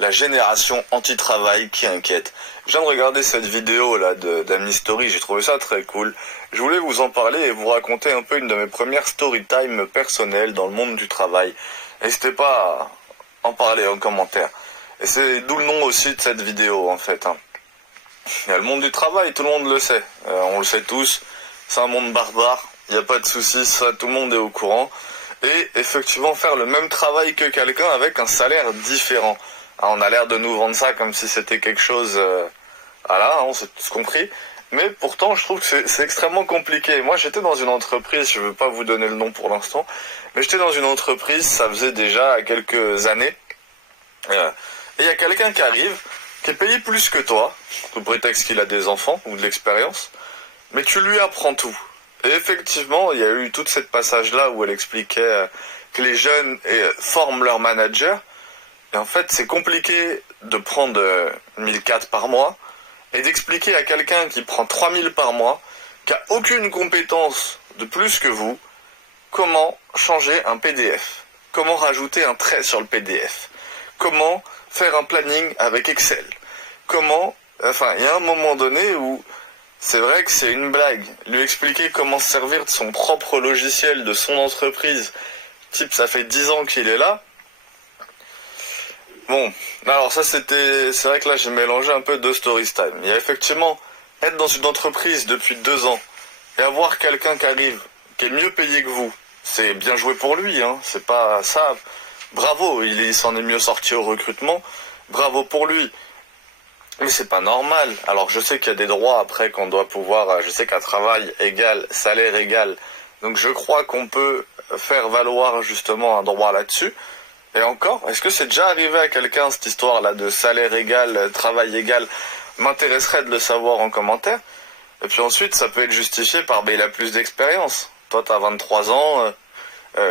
la génération anti-travail qui inquiète. Je viens de regarder cette vidéo là d'Amnistory, j'ai trouvé ça très cool. Je voulais vous en parler et vous raconter un peu une de mes premières story time personnelles dans le monde du travail. N'hésitez pas à en parler en commentaire. Et c'est d'où le nom aussi de cette vidéo en fait. Il y a le monde du travail, tout le monde le sait. On le sait tous, c'est un monde barbare, il n'y a pas de soucis, ça tout le monde est au courant. Et effectivement faire le même travail que quelqu'un avec un salaire différent. On a l'air de nous vendre ça comme si c'était quelque chose... voilà, on s'est tous compris. Mais pourtant, je trouve que c'est extrêmement compliqué. Moi, j'étais dans une entreprise, je ne veux pas vous donner le nom pour l'instant, mais j'étais dans une entreprise, ça faisait déjà quelques années. Et il y a quelqu'un qui arrive, qui est payé plus que toi, sous prétexte qu'il a des enfants ou de l'expérience, mais tu lui apprends tout. Et effectivement, il y a eu tout ce passage-là où elle expliquait que les jeunes forment leur manager. Et en fait, c'est compliqué de prendre 1004 par mois et d'expliquer à quelqu'un qui prend 3000 par mois, qui a aucune compétence de plus que vous, comment changer un PDF, comment rajouter un trait sur le PDF, comment faire un planning avec Excel, comment... Enfin, il y a un moment donné où c'est vrai que c'est une blague. Lui expliquer comment se servir de son propre logiciel, de son entreprise. Type, ça fait 10 ans qu'il est là. Bon, alors ça c'est vrai que là j'ai mélangé un peu deux story time. Il y a effectivement être dans une entreprise depuis 2 ans et avoir quelqu'un qui arrive, qui est mieux payé que vous. C'est bien joué pour lui, hein. C'est pas ça. Bravo, il s'en est mieux sorti au recrutement. Bravo pour lui. Mais c'est pas normal. Alors je sais qu'il y a des droits après qu'on doit pouvoir... Je sais qu'un travail égal, salaire égal. Donc je crois qu'on peut faire valoir justement un droit là-dessus. Et encore, est-ce que c'est déjà arrivé à quelqu'un cette histoire-là de salaire égal, travail égal? M'intéresserait de le savoir en commentaire. Et puis ensuite, ça peut être justifié par il a plus d'expérience. Toi, t'as 23 ans,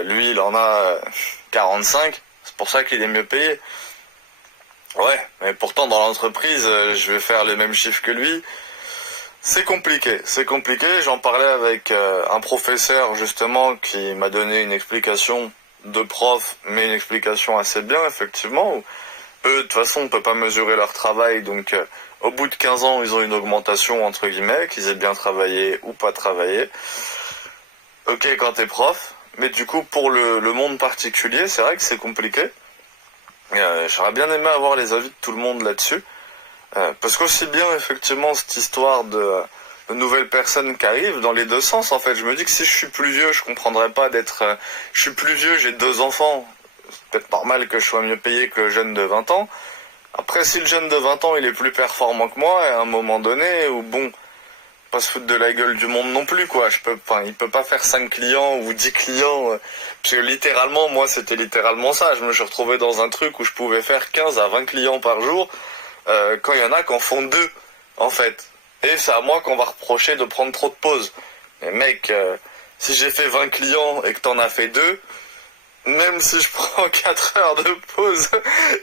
lui, il en a 45. C'est pour ça qu'il est mieux payé. Ouais, mais pourtant dans l'entreprise, je vais faire les mêmes chiffres que lui. C'est compliqué. J'en parlais avec un professeur justement qui m'a donné une explication de prof, mais une explication assez bien effectivement. Eux, de toute façon, on ne peut pas mesurer leur travail, donc au bout de 15 ans, ils ont une augmentation entre guillemets, qu'ils aient bien travaillé ou pas travaillé. Ok, quand t'es prof, mais du coup pour le monde particulier, c'est vrai que c'est compliqué. J'aurais bien aimé avoir les avis de tout le monde là-dessus. Parce qu'aussi bien, effectivement, cette histoire de nouvelles personnes qui arrivent dans les deux sens, en fait. Je me dis que si je suis plus vieux, je comprendrais pas d'être... je suis plus vieux, j'ai 2 enfants. C'est peut-être normal que je sois mieux payé que le jeune de 20 ans. Après, si le jeune de 20 ans, il est plus performant que moi, à un moment donné, ou bon... pas se foutre de la gueule du monde non plus, quoi. Il peut pas faire 5 clients ou 10 clients. Parce que littéralement, moi, c'était littéralement ça. Je me suis retrouvé dans un truc où je pouvais faire 15 à 20 clients par jour, quand il y en a qui en font 2, en fait. Et c'est à moi qu'on va reprocher de prendre trop de pauses. Mais mec, si j'ai fait 20 clients et que t'en as fait 2, même si je prends 4 heures de pause,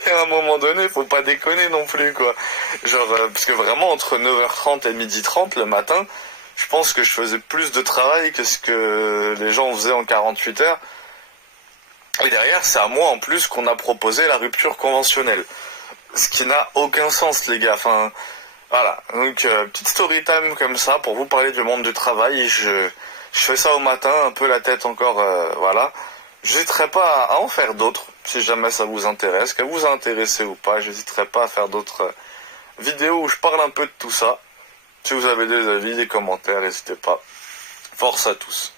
et à un moment donné, faut pas déconner non plus, quoi. Genre, parce que vraiment, entre 9h30 et 12h30 le matin, je pense que je faisais plus de travail que ce que les gens faisaient en 48 heures. Et derrière, c'est à moi, en plus, qu'on a proposé la rupture conventionnelle. Ce qui n'a aucun sens, les gars. Enfin, voilà. Donc, petite story time comme ça, pour vous parler du monde du travail. Et je fais ça au matin, un peu la tête encore, voilà. J'hésiterai pas à en faire d'autres, si jamais ça vous intéresse, qu'elle vous a intéressé ou pas, j'hésiterai pas à faire d'autres vidéos où je parle un peu de tout ça. Si vous avez des avis, des commentaires, n'hésitez pas. Force à tous.